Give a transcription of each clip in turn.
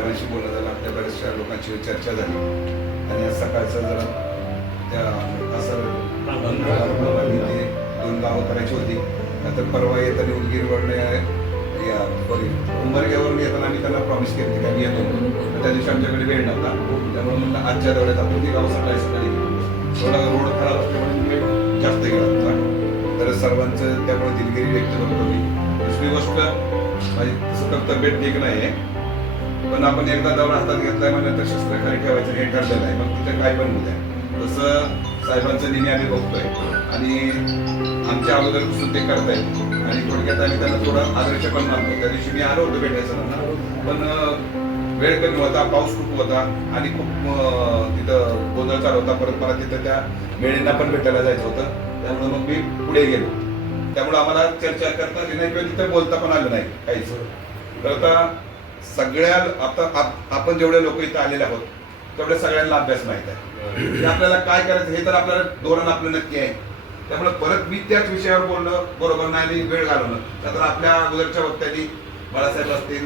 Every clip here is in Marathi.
साहेबांशी बोलणं झालं, आपल्या बऱ्याचशा लोकांची चर्चा झाली आणि आज सकाळचं जरा त्या असं ते 2 गावं करायची होती. नंतर परवा येताना उदगीरवरनं सॉरी उंबरग्यावरून येताना आम्ही त्यांना प्रॉमिस केली की आम्ही येतो. त्या दिवशी आमच्याकडे वेळ नव्हता, त्यामुळे म्हणलं आजच्या दौऱ्यात आपण ती गाव सकाळी थोडा रोड खराब असल्यामुळे वेळ जास्त गेला होता. तर सर्वांचं त्यामुळे दिलगिरी व्यक्त करतो मी. दुसरी गोष्ट माझी तसं तब्येत ठीक नाही आहे, पण आपण एकदा दौरा हातात घेतलाय म्हणजे शस्त्र खाली ठेवायचं हे ठरलेलं आहे. मग तिथे काय पण होत आहे तसं साहेबांचं नेहमी आम्ही बघतोय आणि आमच्या अगोदरपासून ते करतायत आणि थोडक्यात आम्ही त्यांना थोडं आदर्श पण मानतो. त्या दिवशी मी आलो होतो भेटायचं त्यांना, पण वेळ कमी होता, पाऊस खूप होता आणि खूप तिथं गोंधळ चालू होता. परत मला तिथं त्या मेळींना पण भेटायला जायचं होतं, त्यामुळे मग मी पुढे गेलो. त्यामुळे आम्हाला चर्चा करता आली नाही किंवा तिथं बोलता पण आलं नाही काहीच. तर आता सगळ्या आता आपण जेवढे लोक इथं आलेले आहोत तेवढ्या सगळ्यांना अभ्यास माहित आहे, आपल्याला काय करायचं हे तर आपल्याला धोरण आपलं नक्की आहे. त्यामुळे परत मी त्याच विषयावर बोलणं बरोबर नाही आणि वेळ घालवणं. तर आपल्या अगोदरच्या वक्त्यांनी बाळासाहेब असतील,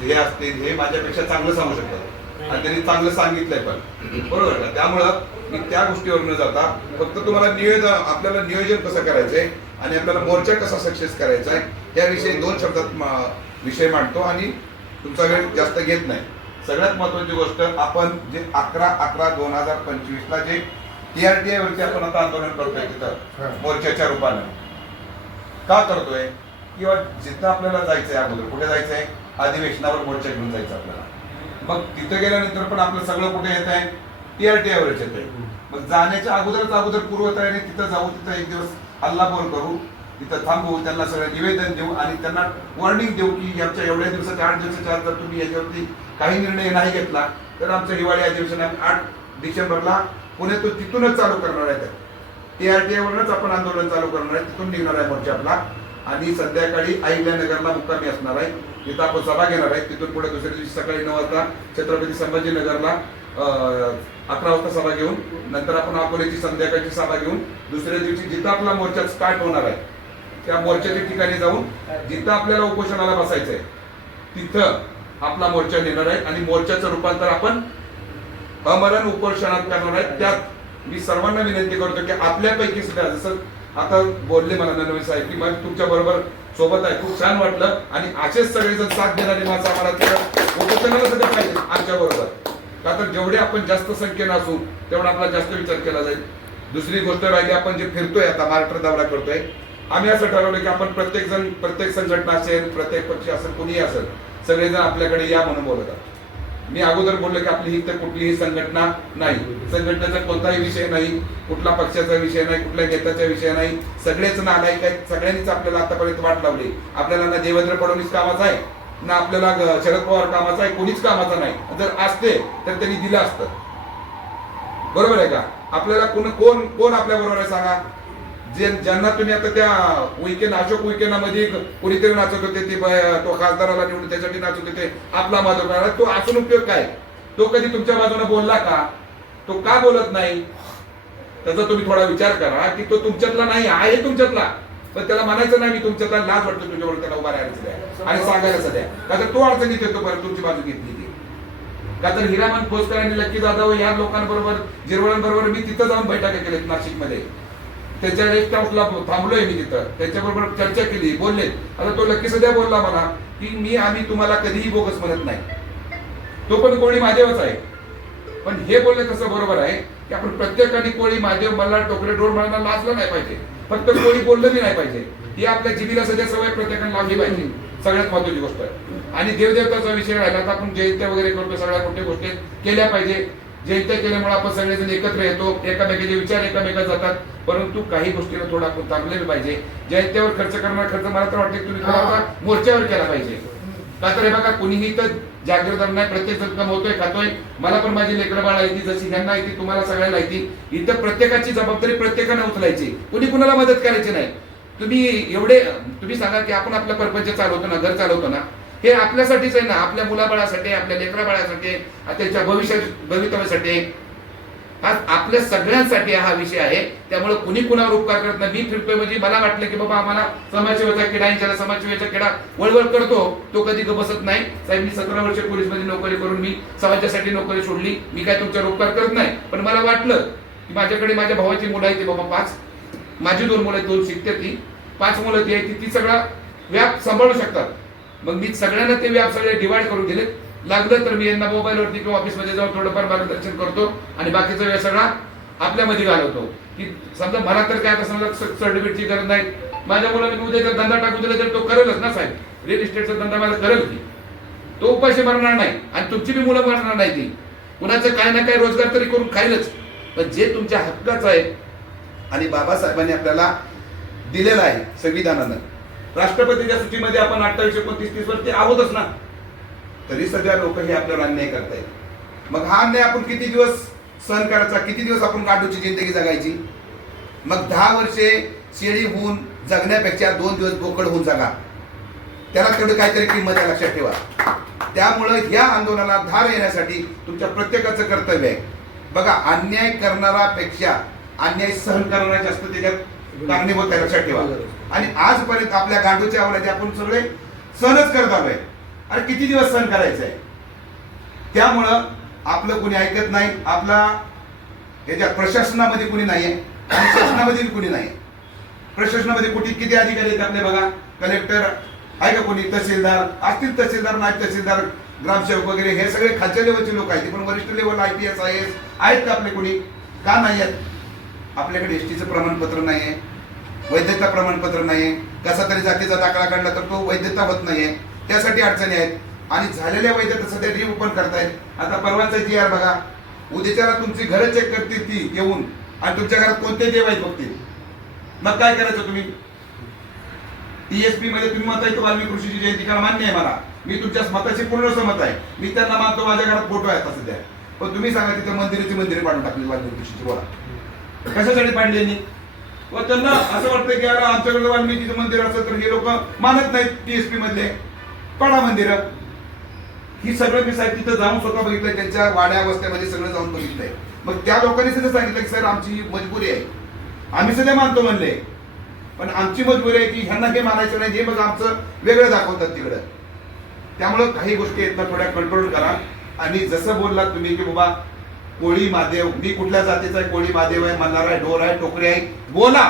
हे असतील, हे माझ्यापेक्षा चांगलं सांगू शकतात आणि त्यांनी चांगलं सांगितलंय पण बरोबर का. त्यामुळं मी त्या गोष्टीवर न जाता फक्त तुम्हाला आपल्याला नियोजन कसं करायचंय आणि आपल्याला मोर्चा कसा सक्सेस करायचा आहे याविषयी 2 शब्दात विषय मांडतो आणि तुमचा वेळ जास्त घेत नाही. सगळ्यात महत्वाची गोष्ट, आपण जे 11/11/2025 जे TRTA वरती आपण आता आंदोलन करतोय तिथं मोर्चाच्या रूपानं का करतोय, किंवा जिथं आपल्याला जायचंय अगोदर कुठे जायचंय, अधिवेशनावर मोर्चा घेऊन जायचं आपल्याला. मग तिथं गेल्यानंतर पण आपलं सगळं कुठे येत आहे, TRTA वरच येत आहे. मग जाण्याच्या अगोदर पूर्वतयारी तिथं जाऊ, तिथं एक दिवस हल्लाबोल करू, तिथं थांबवू, त्यांना सगळं निवेदन देऊ आणि त्यांना वॉर्निंग देऊ की याच्या एवढ्या दिवसाच्या 8 दिवसाच्या आत जर तुम्ही याच्यावरती काही निर्णय नाही घेतला तर आमचं हिवाळी अधिवेशन 8 डिसेंबरला पुण्यातून तिथूनच चालू करणार आहे. TRTA वरूनच आपण आंदोलन चालू करणार आहे, तिथून निघणार आहे मोर्चा आपला आणि संध्याकाळी अहिल्यानगरला मुक्कामी असणार आहे. तिथं आपण सभा घेणार आहे. तिथून पुढे दुसऱ्या दिवशी सकाळी 9 वाजता छत्रपती संभाजीनगरला 11 वाजता सभा घेऊन नंतर आपण अकोल्याची संध्याकाळची सभा घेऊन दुसऱ्या दिवशी जिथं आपला मोर्चा स्टार्ट होणार आहे त्या मोर्चाच्या ठिकाणी जाऊन जिथं आपल्याला उपोषणाला बसायचंय तिथं आपला मोर्चा नेणार आहे आणि मोर्चाचं रूपांतर आपण अमरण उपोषणात करणार आहे. त्यात मी सर्वांना विनंती करतो की आपल्यापैकी सुद्धा, जसं आता बोलले मला ननवे साहेब की मग तुमच्या बरोबर सोबत आहे, खूप छान वाटलं आणि असेच सगळेजण साथ देणारे माणसं आम्हाला उपोषणाला सुद्धा पाहिजे आमच्या बरोबर. का तर जेवढे आपण जास्त संख्येनं असू तेवढा आपला जास्त विचार केला जाईल. दुसरी गोष्ट राहिली, आपण जे फिरतोय आता महाराष्ट्र दौरा करतोय, आम्ही असं ठरवलं की आपण प्रत्येक संघटना असेल, प्रत्येक पक्ष असेल, कुणीही असेल, सगळेजण आपल्याकडे या म्हणून बोलतात. मी अगोदर बोललो की आपली ही तर कुठलीही संघटना नाही, संघटनेचा कोणताही विषय नाही, कुठला पक्षाचा विषय नाही, कुठल्या नेत्याचा विषय नाही, सगळेच नालायक आहेत. सगळ्यांनीच आपल्याला आतापर्यंत वाट लावली. आपल्याला ना देवेंद्र फडणवीस कामाचा आहे ना आपल्याला शरद पवार कामाचा आहे, कोणीच कामाचा नाही. जर असते तर त्यांनी दिलं असतं, बरोबर आहे का. आपल्याला कोण आपल्या बरोबर आहे सांगा. ज्यांना तुम्ही आता त्या अशोक उईकेनामध्ये कोणीतरी नाचत होते, तो खासदाराला निवडून त्यासाठी नाचत होते, आपला माधव करा, तो असून उपयोग काय. तो कधी तुमच्या बाजूने बोलला का, तो का बोलत नाही त्याचा तुम्ही थोडा विचार करा की तो तुमच्यातला नाही आहे, तुमच्यातला, पण त्याला म्हणायचं नाही मी तुमच्यातला, लाज वाटतो तुमच्यावर त्याला उभा राहायचं द्या आणि सांगायला सध्या, का तर तो अडचणीत येतो बरं तुमची बाजू घेतली ती. का तर हिरामन खोसकर आणि लक्की जाधव या लोकांबरोबर जिरवळांबरोबर मी तिथं जाऊन बैठका केल्यात नाशिकमध्ये. त्याच्या एक तासला थांबलोय मी तिथं, त्याच्याबरोबर चर्चा केली, बोलले. आता तो लक्की सध्या बोलला मला की आम्ही तुम्हाला कधीही बोगस म्हणत नाही, तो पण कोळी महादेवच आहे. पण हे बोलले तसं बरोबर आहे की आपण प्रत्येकाने कोळी महादेव मला टोकरे डोर म्हणा लाजलं नाही पाहिजे, फक्त कोळी बोललं बी नाही पाहिजे. ही आपल्या जिबीला सध्या सवय प्रत्येकाने लावली पाहिजे, सगळ्यात महत्वाची गोष्ट आहे. आणि देवदेवताचा विषय राहिला तर आपण जयंत्या वगैरे करतो, सगळ्या मोठ्या गोष्टी केल्या पाहिजे. जयंत्या केल्यामुळे आपण सगळेजण एकत्र येतो, एकामेकाचे विचार एकामेकात जातात, परंतु काही गोष्टीला थोडा आपण थांबले पाहिजे. जयंत्यावर खर्च करणार खर्च मला तर वाटते तुम्ही थोडा मोर्चावर केला पाहिजे. का तर हे बघा कोणीही तर जागृत नाही, प्रत्येक जण कमवतोय खातोय. मला पण माझी लेकरं बाळ आहे जशी ह्यांना येते, तुम्हाला सगळ्यांना येते. इथं प्रत्येकाची जबाबदारी प्रत्येकाने उचलायची, कुणी कुणाला मदत करायची नाही. तुम्ही सांगा की आपण आपला परपंच चालवतो ना, घर चालवतो ना, हे आपल्यासाठीच आहे ना, आपल्या मुलाबाळासाठी, आपल्या लेकरा बाळासाठी, त्यांच्या भविष्यासाठी. आज आपल्या सगळ्यांसाठी हा विषय आहे. त्यामुळे कुणी कुणावर उपकार करत नाही. मी फिरतोय म्हणजे मला वाटलं की बाबा आम्हाला समाजसेवेचा किडा, ज्याला समाजसेवेचा किडा वळवळ करतो तो कधी बसत नाही. साहेब, मी 17 वर्ष पोलीसमध्ये नोकरी करून मी समाजासाठी नोकरी सोडली. मी काय तुमच्यावर उपकार करत नाही, पण मला वाटलं की माझ्याकडे माझ्या भावाची मुलं आहेत, बाबा 5, माझी 2 मुलं आहेत, 2 शिकते, ती 5 मुलं ती आहेत, ती सगळा व्याप सांभाळू शकतात. मग मी सगळ्यांना ते व्याप सगळे डिवाइड करून दिले. लागलं तर मी यांना मोबाईलवरती किंवा ऑफिसमध्ये जाऊन थोडंफार मार्गदर्शन करतो आणि बाकीचा वेळ सगळा आपल्यामध्ये घालवतो. की समजा मला तर काय आता समजा सर्टिफिकेटची गरज नाही, माझ्या मुलाने उद्या जर धंदा टाकून दिला तर तो करेलच ना साहेब. रिअल इस्टेटचा धंदा मला करेल की, तो उपाशी मरणार नाही आणि तुमची बी मुलं मरणार नाही. ती कुणाचं काय ना काय रोजगार तरी करून खाईलच, पण जे तुमच्या हक्काचं आहे आणि बाबासाहेबांनी आपल्याला दिलेलं आहे संविधानानं. राष्ट्रपतीच्या सूचीमध्ये आपण 28, 29, 30 वर्ष आहोतच ना, तरी सगळ्या लोक हे आपल्यावर अन्याय करतायत. मग हा अन्याय आपण किती दिवस सहन करायचा, किती दिवस आपण गांडूची जिंदगी जगायची? मग 10 वर्षे शेळी होऊन जगण्यापेक्षा 2 दिवस बोकड होऊन जगा, त्याला तेवढं काहीतरी किंमत आहे, लक्षात ठेवा. त्यामुळं ह्या आंदोलनाला धार येण्यासाठी तुमच्या प्रत्येकाचं कर्तव्य आहे. बघा, अन्याय करणारापेक्षा अन्याय सहन करणारा जास्त त्याच्यात कारणीभूत आहे, लक्षात ठेवा. आणि आजपर्यंत आपल्या गांडूच्या अवलादी आपण सगळे सहनच करत आलोय. अरे किती दिवस सहन करायचं आहे? त्यामुळं आपलं कुणी ऐकत नाही. आपला याच्या प्रशासनामध्ये कुणी नाहीये आणि शासनामध्ये कुणी नाही. प्रशासनामध्ये कुठे किती अधिकारी आहेत आपले बघा, कलेक्टर आहे का कोणी, तहसीलदार असतील, तहसीलदार नायब तहसीलदार, ग्रामसेवक वगैरे, हे सगळे खालच्या लेवलचे लोक आहेत. पण वरिष्ठ लेवल IPS IAS आहेत का आपले कोणी? का नाही आहेत? आपल्याकडे एसटीचं प्रमाणपत्र नाहीये, वैधता प्रमाणपत्र नाहीये, कसा तरी जातीचा दाखला काढला तर तो वैधता होत नाहीये, त्यासाठी अडचणी आहेत. आणि झालेल्या वैधता सध्या रिओपन करतायत. आता परवाचा GR बघा, उद्याच्याला तुमची घरं चेक करतील ती येऊन आणि तुमच्या घरात कोणते देव आहेत बघतील. मग काय करायचं तुम्ही? TSP मध्ये तुम्ही म्हणताय की वाल्मिकी ऋषीची जयंती करा, मान्य आहे मला, मी तुमच्या मताशी पूर्ण सहमत आहे, मी त्यांना मानतो, माझ्या घरात फोटो आहेत सध्या. पण तुम्ही सांगा तिथे मंदिरे पाडून टाकली वाल्मिकी ऋषीची, बोला कशासाठी पाडली यांनी? व त्यांना असं वाटतं की यार आमच्याकडे वाल्मिकीचं मंदिर असं तर हे लोक मानत नाहीत TSP मधले, पाडा मंदिर. ही सगळं मी साहेब तिथं जाऊन स्वतः बघितलंय, त्यांच्या वाड्या वस्त्यामध्ये सगळं जाऊन बघितलंय. मग त्या लोकांनी सुद्धा सांगितलं की सर आमची मजबुरी आहे, आम्ही सध्या मानतो म्हणले, पण आमची मजबुरी आहे की ह्यांना हे मानायचं नाही, हे मग आमचं वेगळं दाखवतात तिकडं. त्यामुळं काही गोष्टी आहेत ना थोड्या कंट्रोल करा. आणि जसं बोललात तुम्ही की बाबा कोळी महादेव, मी कुठल्या जातीचा आहे, कोळी महादेव आहे, मल्हार आहे, ढोर आहे, टोकरी आहे, बोला.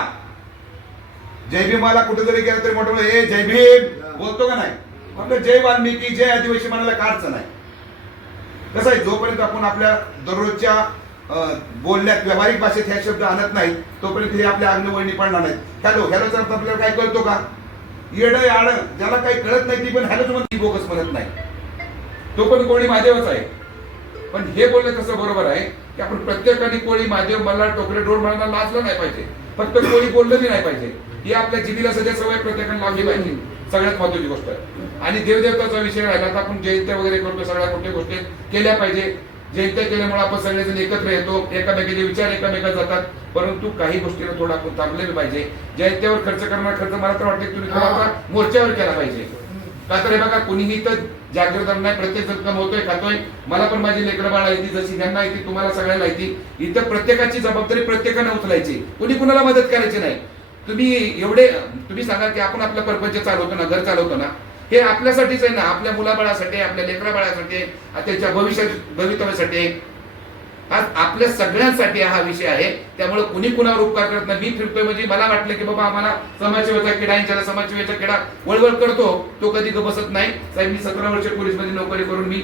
जय भीमाला कुठे जरी गेलं तरी मोठं हे जय भीम बोलतो का नाही? आपलं जय वाल्मिकी, जय आदिवासी म्हणायला काय अडचण आहे? कसं आहे, जोपर्यंत आपण आपल्या दररोजच्या बोलण्यात व्यावहारिक भाषेत हे शब्द आणत नाही तोपर्यंत हे आपल्या अंगवळणी पडणार नाहीत. हॅलोचा अर्थ आपल्याला काय कळतो का? येड आड, ज्याला काही कळत नाही ती पण हॅलोच म्हणते, बोगस म्हणत नाही, तो पण कोळी महादेवच आहे. पण हे बोलणं कसं बरोबर आहे की आपण प्रत्येकाने कोळी महादेव मल्हार टोकरे ढोर म्हणायला लाजलं नाही पाहिजे, फक्त कोळी बोललं बी नाही पाहिजे. ही आपल्या जिभेला सध्या सवय प्रत्येकाने लावली पाहिजे, सगळ्यात महत्वाची गोष्ट आहे. आणि देवदेवताचा विषय राहिला तर आपण जयंत्या वगैरे करतो, सगळ्या कुठल्या गोष्टी केल्या पाहिजे. जयंत्या केल्यामुळे आपण सगळेजण एकत्र येतो, एकामेकाचे विचार एकामेकात जातात. परंतु काही गोष्टीला थोडा आपण थांबलेलं पाहिजे. जयंत्यावर खर्च करणार खर्च मला तर वाटतं तुम्ही थोडासा मोर्चावर केला पाहिजे. का तर हे बघा, कुणीही तर जागृत नाही, प्रत्येक जण कमवतोय खातोय. मला पण माझी लेकरं बाळ आहे ती, जशी त्यांना येते तुम्हाला सगळ्यांना येते. इथं प्रत्येकाची जबाबदारी प्रत्येकाने उचलायची, कुणी कुणाला मदत करायची नाही. तुम्ही सांगा की आपण आपला परपंच चालवतो ना, घर चालवतो ना, हे आपल्यासाठीच आहे ना, आपल्या मुलाबाळासाठी, आपल्या लेकरा बाळासाठी, त्यांच्या भवितव्यासाठी. आज आपल्या सगळ्यांसाठी हा विषय आहे. त्यामुळे कुणी कुणावर उपकार करत नाही. मी फिरतोय म्हणजे मला वाटलं की बाबा आम्हाला समाजसेवेचा किडा, ज्याला समाजसेवेचा किडा वळवळ करतो तो कधी बसत नाही. साहेब, मी 17 वर्ष पोलीसमध्ये नोकरी करून मी